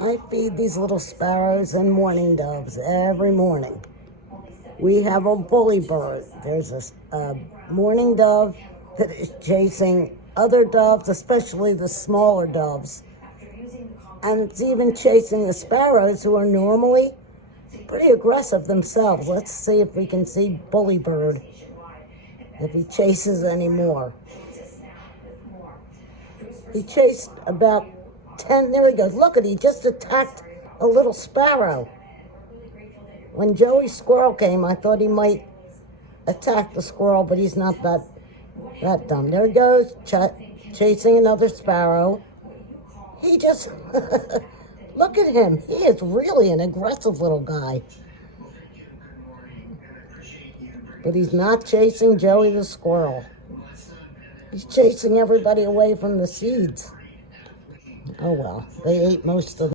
I feed these little sparrows and mourning doves every morning. We have a bully bird. There's a mourning dove that is chasing other doves, especially the smaller doves. And it's even chasing the sparrows, who are normally pretty aggressive themselves. Let's see if we can see bully bird, if he chases anymore. He chased about 10, there he goes. Look at, he just attacked a little sparrow. When Joey Squirrel came, I thought he might attack the squirrel, but he's not that dumb. There he goes, chasing another sparrow. He just, look at him. He is really an aggressive little guy. But he's not chasing Joey the squirrel. He's chasing everybody away from the seeds. Oh well, they ate most of them.